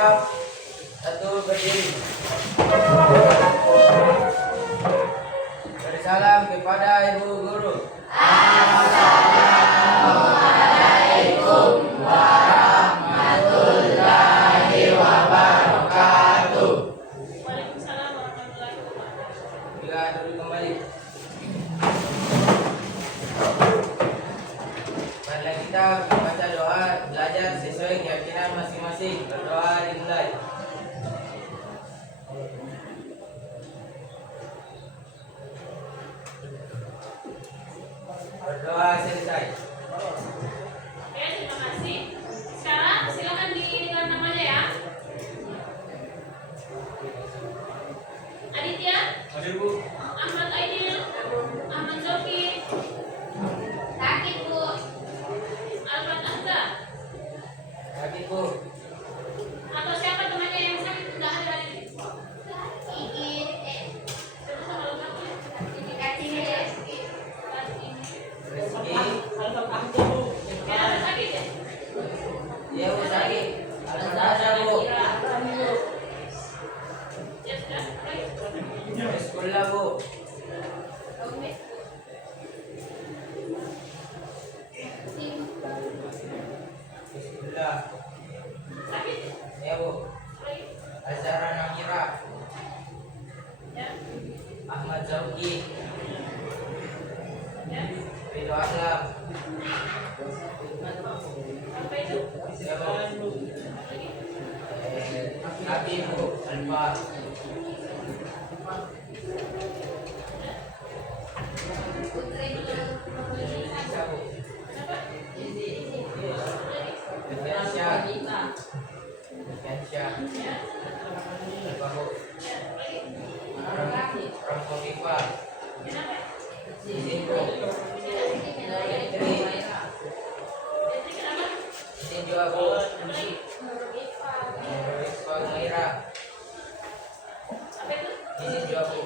siap. Satu, berdiri. Beri salam kepada Ibu Guru. Assalamualaikum warahmatullahi wabarakatuh. Waalaikumsalam warahmatullahi wabarakatuh. Bila duduk kembali. Marilah kita membaca doa, belajar sesuai keyakinan masing-masing. Berdoa dimulai. Berdoa selesai. Oke, terima kasih. Sekarang silakan didengar namanya ya. Aditya, Hadir, Bu. Ahmad Aidil, Ahmad Zoki, Rakib Bu, Alfat Azza, Hadir, Bu. atau siapa temannya yang sakit tidak ada hari ini? Terus sama lengkapnya. Rizki. Ya, ada sakit ya? Iya, Bu, sakit. Alhamdulillah, Bu. Ya sudah. Baik. Sekolah, Bu. Bismillah. Sakit? Ya, Bu. Baik. Azhara Nakira. Ya. Ahmad Zauki. Ya. Ridho Aslam. Apa itu? Ya, Bu. Lagi. Nabi, Bu. Alfa. Bisa, Bu. Kenapa? Defensia. Defensia. Ya. Alfa, Bu. Ya. Lagi. Ramkoviva. Kenapa? Izin, Bu. Fitri. Jadi kenapa? Izin juga, Bu. Lagi. Rizwa Maira. Apa itu? Izin juga, Bu.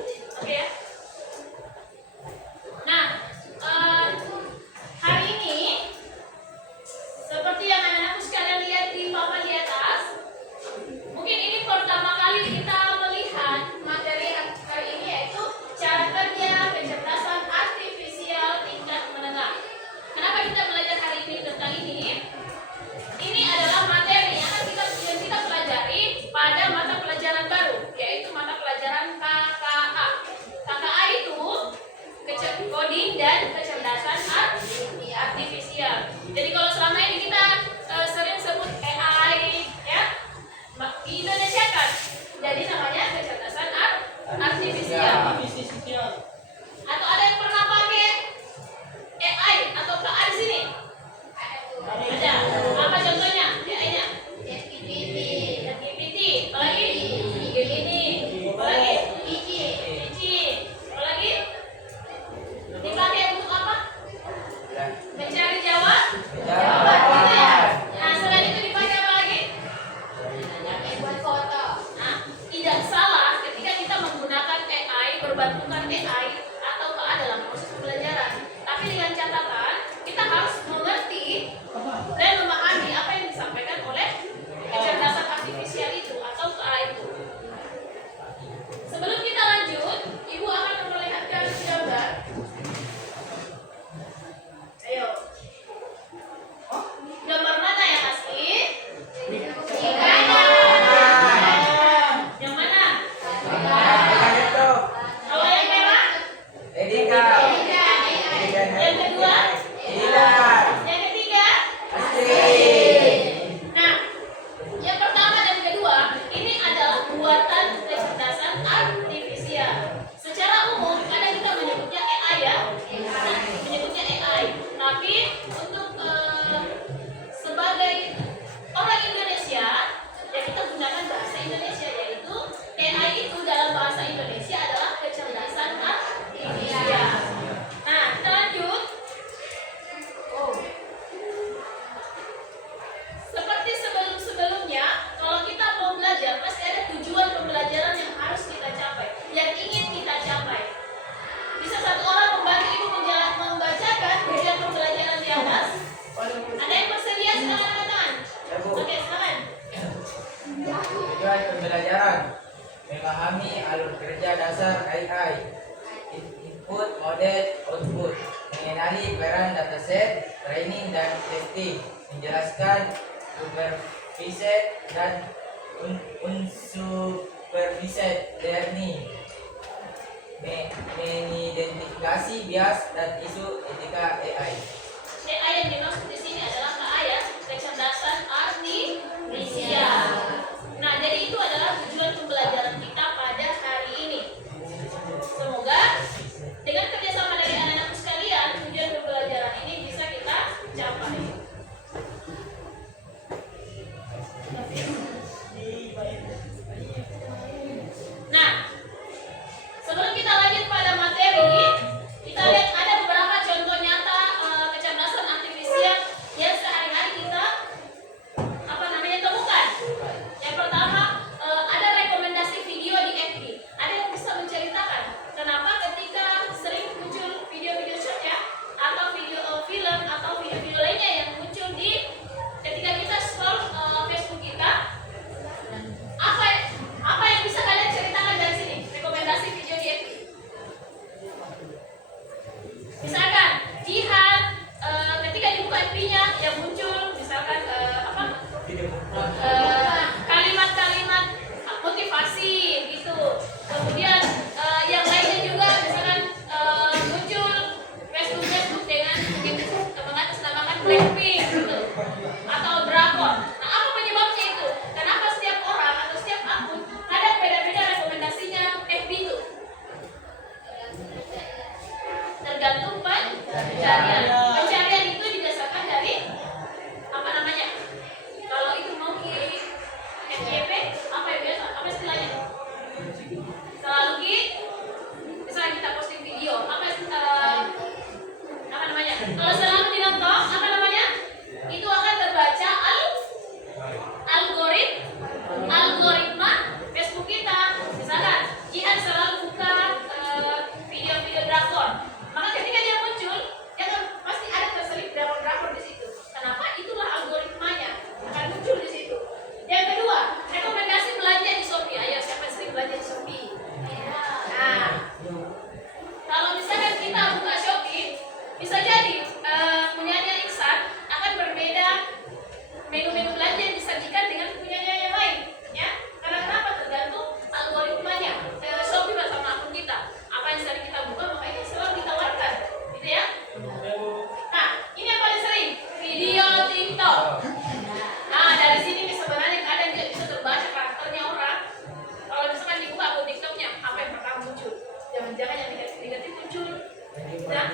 testing, menjelaskan supervised dan unsupervised learning, mengidentifikasi bias dan isu etika AI. AI yang dimaksud di sini adalah KA ya, kecerdasan artifisial. Nah, jadi itu adalah tujuan pembelajaran kita pada hari ini. Semoga dengan kerjasama dari anak-anak sekalian, tujuan pembelajaran ini bisa kita capai. Nah, sebelum kita lanjut pada materi, kita lihat ada beberapa contoh nyata kecerdasan artifisial yang sehari-hari kita temukan. Yang pertama, ada rekomendasi video di FB. Ada yang bisa menceritakan kenapa ketika sering muncul video-video short ya, atau video film atau video-video lainnya yang muncul di ketika kita scroll Facebook kita, apa yang bisa kalian ceritakan dari sini? Rekomendasi video di FB. Misalkan jihad, ketika dibuka FB-nya yang muncul misalkan kalimat-kalimat motivasi gitu. Kemudian yang lainnya juga misalkan muncul Facebook dengan mengatasnamakan Blackpink gitu atau drakor. Nah, apa penyebabnya itu? Kenapa setiap orang atau setiap akun ada beda-beda rekomendasinya FB itu? Tergantung pencarian. Pencarian itu didasarkan dari kalau itu mau FYP, apa ya biasa? Apa istilahnya? Selalu misalnya kita posting video, kalau selalu dinonton, itu akan terbaca algoritma Facebook kita. Misalkan Jihan selalu buka video-video drakor, maka ketika dia muncul, dia kan pasti ada terselip drakor di situ. Kenapa? Itulah algoritmanya akan muncul di situ. Yang kedua, rekomendasi belanja di Shopee. Ayo, siapa yang sering belanja di Shopee? Nah, kalau misalkan kita buka Shopee, bisa jadi punyanya Iksan akan berbeda menu-menu belanja yang disajikan dengan punyanya yang lain, ya. Karena kenapa? Tergantung algoritmanya Shopee bersama akun kita. Apa yang sering kita buka, makanya selalu ditawarkan, gitu ya. Nah, ini yang paling sering video TikTok. Nah, dari sini sebenarnya kadang juga bisa terbaca karakternya orang. Kalau misalkan dibuka akun TikToknya, apa yang pertama muncul? Jangan-jangan yang negatif muncul. Nah,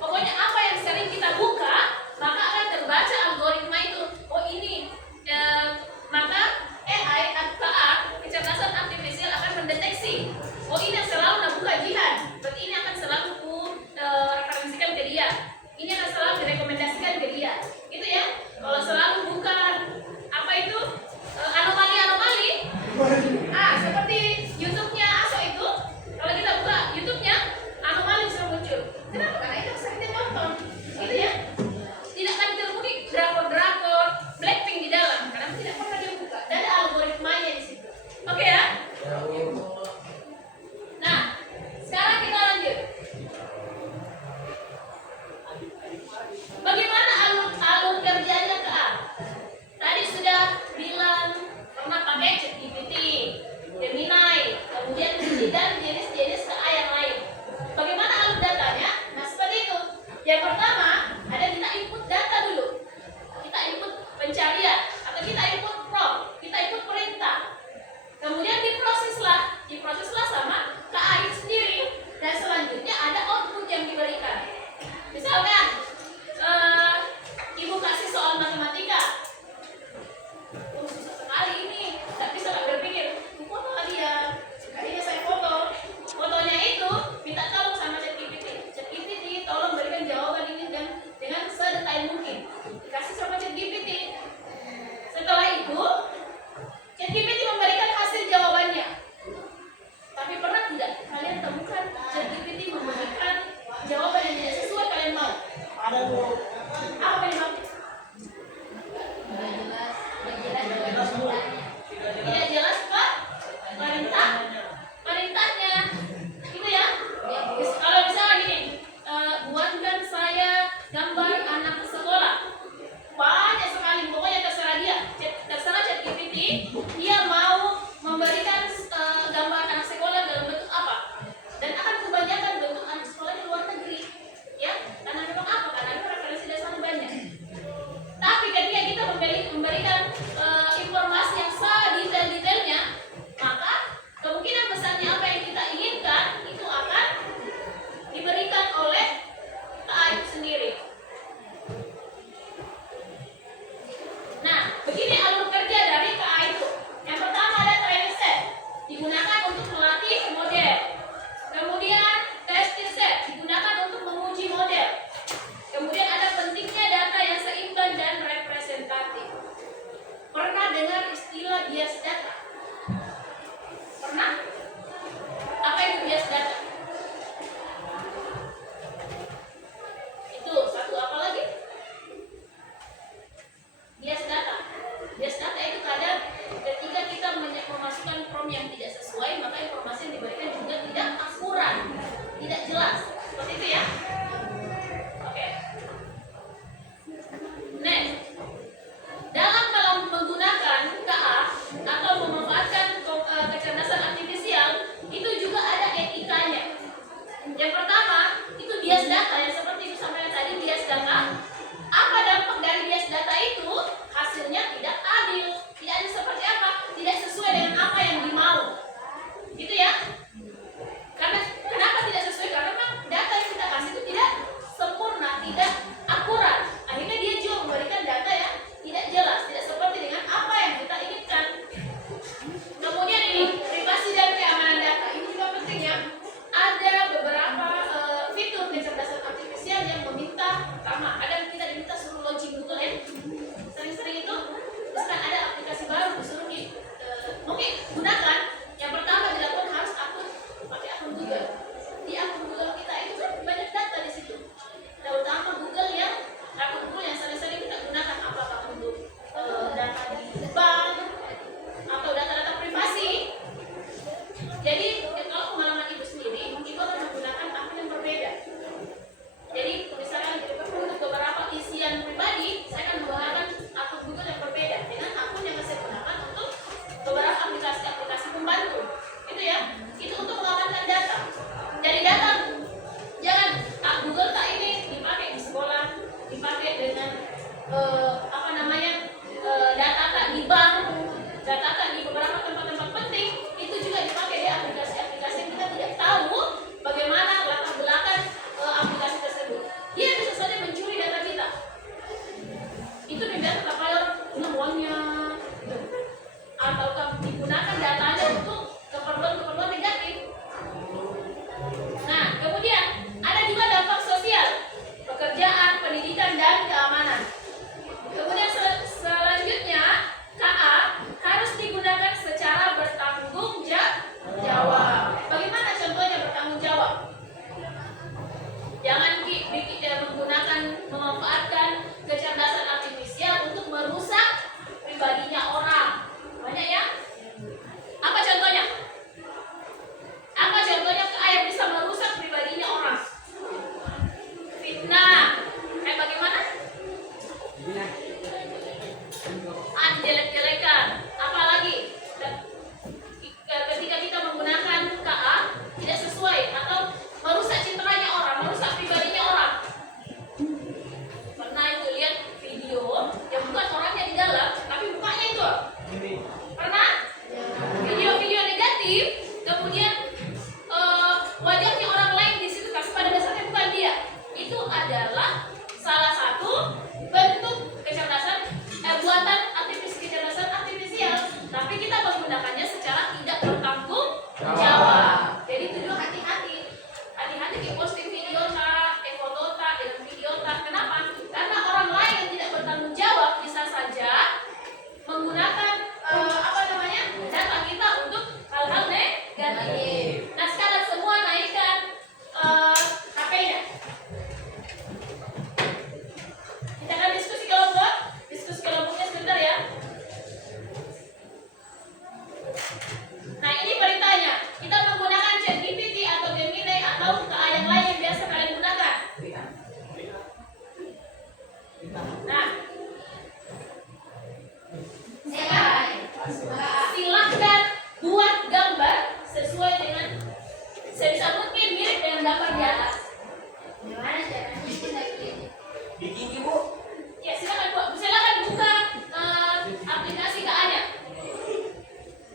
pokoknya apa yang sering kita buka, maka akan terbaca algoritma itu. Oh ini, maka AI atau kecerdasan artifisial akan mendeteksi. Oh ini yang selalu buka jihad, berarti ini akan selalu referensikan ke dia. Ini akan selalu direkomendasikan ke dia, gitu ya. Kalau selalu buka anomali, seperti YouTube-nya Aso itu, kalau kita buka YouTube-nya anomali selalu muncul. Kenapa? Karena itu sering kita tonton, gitu ya. Tidak akan ditemukan drakor Blackpink di dalam, karena tidak pernah dia buka. Dan ada algoritmanya di situ. Oke ya? Nah, sekarang kita lanjut. Bagaimana alur kerjanya ke A? Tadi sudah bilang pernah pakai ChatGPT, Gemini, kemudian dan jenis-jenis ke A yang lain. Bagaimana alur datanya? Nah seperti itu. Yang pertama ada kita input data dulu. Kita input pencarian atau kita input prompt, kita input perintah. Kemudian diproseslah sama KA itu sendiri. Dan selanjutnya ada output yang diberikan. Misalkan ibu kasih soal matematika, susah sekali ini, nggak bisa berpikir, foto kali ya, akhirnya saya fotonya itu minta tolong sama ChatGPT, tolong berikan jawaban ini dengan sedetail mungkin, dikasih sama ChatGPT. Setelah itu ChatGPT memberikan hasil jawabannya. Tapi pernah tidak kalian temukan ChatGPT memberikan jawaban yang tidak sesuai kalian mau? Apa penyebabnya? Tidak jelas Pak perintahnya gitu ya. Kalau misalnya gini, buatkan saya gambar apa namanya, data di bank, data di beberapa tempat-tempat penting itu juga dipakai di aplikasi-aplikasi yang kita tidak tahu bagaimana latar belakang aplikasi tersebut. Dia bisa saja mencuri data kita. Itu dilihat apa uangnya, ataukah digunakan datanya untuk keperluan-keperluan negatif. Nah, kemudian ada juga dampak sosial, pekerjaan, pendidikan, dan keamanan. Kemudian selanjutnya, KA harus digunakan secara bertanggung jawab. Bagaimana contohnya bertanggung jawab? Jangan menggunakan, memanfaatkan kecerdasan artifisial untuk merusak pribadinya orang. Banyak ya? Apa contohnya? Apa contohnya KA yang bisa merusak pribadinya orang? Fitnah. Bagaimana? Jelek-jelekan. Apalagi ketika kita menggunakan KA tidak sesuai atau merusak citranya orang, merusak pribadinya orang. Pernah itu lihat video yang bukan orangnya di dalam, tapi mukanya itu. Pernah? Video-video negatif, kemudian wajahnya orang lain di situ, tapi pada dasarnya bukan dia. Itu adalah salah satu bentuk kecerdasan, buatan kecerdasan artifisial, tapi kita menggunakannya secara tidak bertanggung jawab. Jadi itu juga hati-hati di posting video foto dengan video Kenapa? Karena orang lain yang tidak bertanggung jawab bisa saja menggunakan data kita untuk hal-hal negatif. Nah, sekarang semua naikkan HP-nya. Kita akan diskusi kelompoknya sebentar ya. Nah, ini beritanya. Kita menggunakan ChatGPT atau Gemini atau KA yang lain yang biasa kalian gunakan. Nah, silahkan buat gambar sesuai dengan sebisa mungkin mirip dengan gambar di atas. Gimana caranya? Bikin ibu. Ya, silakan buka aplikasi KA-nya.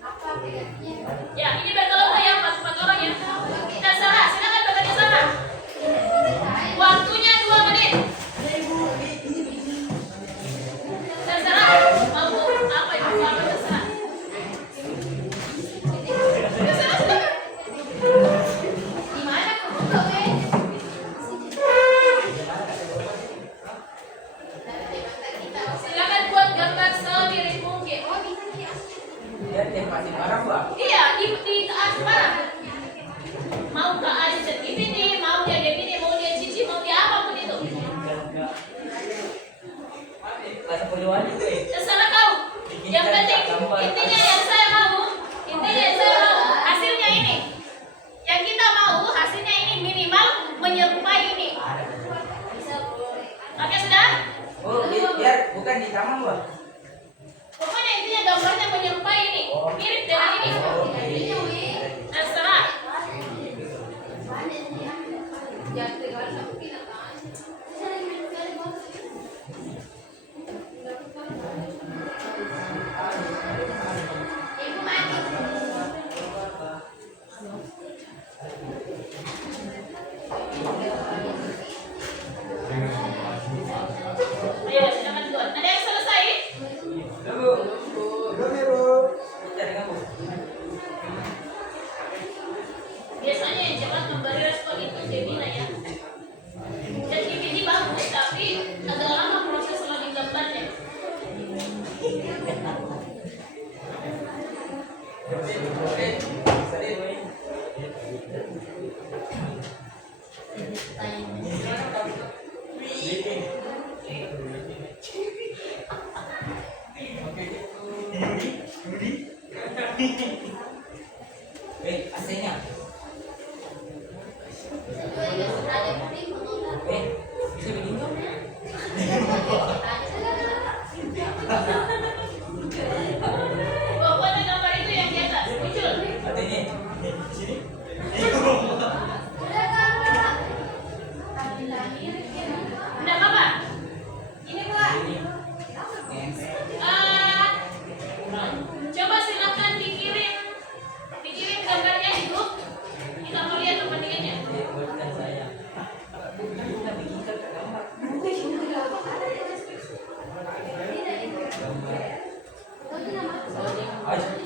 Apa aplikasinya? Ya, ini berkelompok ya, 4 orang ya. Terserah, silakan bekerja sama. Waktunya 2 menit. Terserah, mau apa itu, apa terserah. Terserah, silakan. Gimana kamu tahu ya? Silakan buat gambar semirip mungkin. Dia pasti marah, Mbak. Iya, di KA sekarang. Mau KA di ChatGPT, mau dia Gemini, mau dia Cici, mau dia apapun itu. Kasih peluang itu. Terserah kau. Yang penting intinya yang saya mau hasilnya ini. Yang kita mau hasilnya ini minimal menyerupai ini. Oke, sudah? Oh, biar bukan di taman, Mbak. Pokoknya intinya gambarnya menyerupai ini, mirip dengan ini. Terserah. Ibu mati. Ayo, silakan duluan. Ada yang selesai? Tunggu. Cari kamu.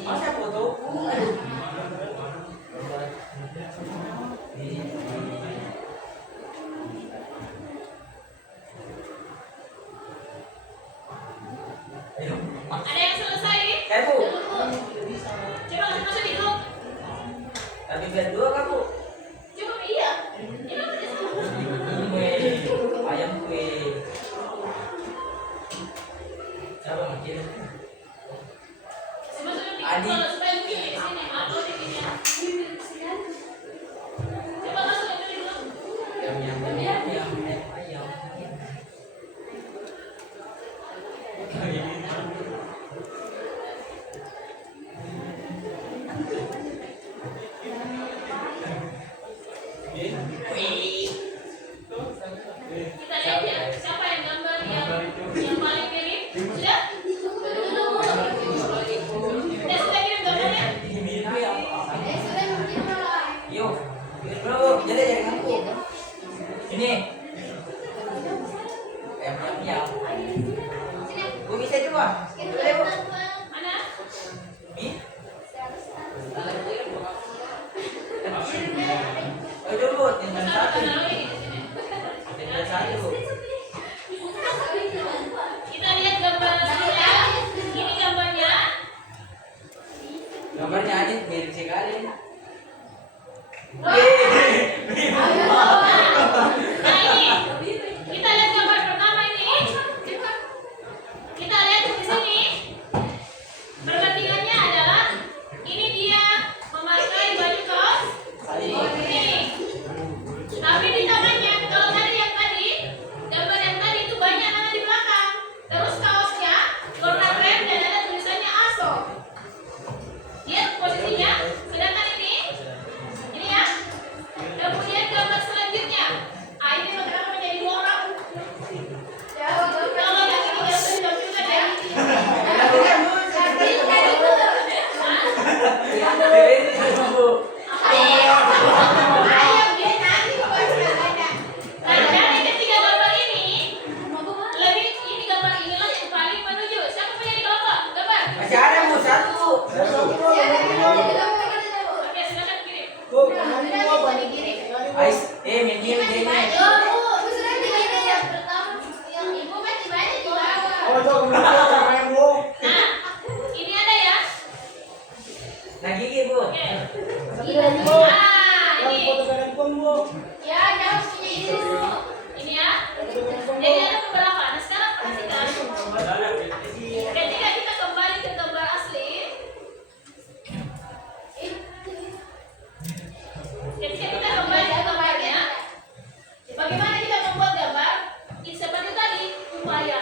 Masa foto? Ada yang selesai? Eh, Bu. Coba masuk di grup. Tapi biar dua kamu. Coba iya. Ini apa dia sama? Ayam kue. Coba makin. Masuk di Adi. kalau supaya mungkin di sini atau di sini. Coba masuk di grup. Ayam. Kita lihat ya, siapa yang gambar yang paling mirip? Sudah? Sudah kirim gambarnya? Yuk, bro, jadi ngaku. Ini. Ayam. Bu bisa coba. Boleh, Bu. Mana? Mi? Oh, dulu, tinggal satu. Taruh ini di sini. Tinggal satu. Kita lihat gambar aslinya. Ini gambarnya. Gambarnya Adit mirip sekali. Nah ini kita lihat gambar pertama ini. Kita lihat di sini. Perbandingannya adalah ini dia memakai baju kaos ini. Tapi di tangannya kalau tadi gambar yang tadi itu banyak tangan di belakang. Terus kaosnya warna krem dan ada tulisannya ASO. Lihat posisinya. Sedangkan ini ya. Kemudian gambar selanjutnya. Ini kenapa menjadi dua orang? Kalau yang ini gambar juga ya. Nah, dari ketiga gambar ini, ini gambar inilah yang paling menuju. Siapa punya di kelompok? Gambar. Masih ada Bu satu. Oke, silakan kirim. Ais, medium ini. Nah, ini ada ya. Nah, gigi Bu. Oke. Iya, Ini. Ini ya. Jadi ada beberapa. Nah, sekarang perhatikan. Ketika kita kembali ke gambar asli, ketika kita kembali ke gambarnya, bagaimana kita membuat gambar? Seperti tadi, upaya.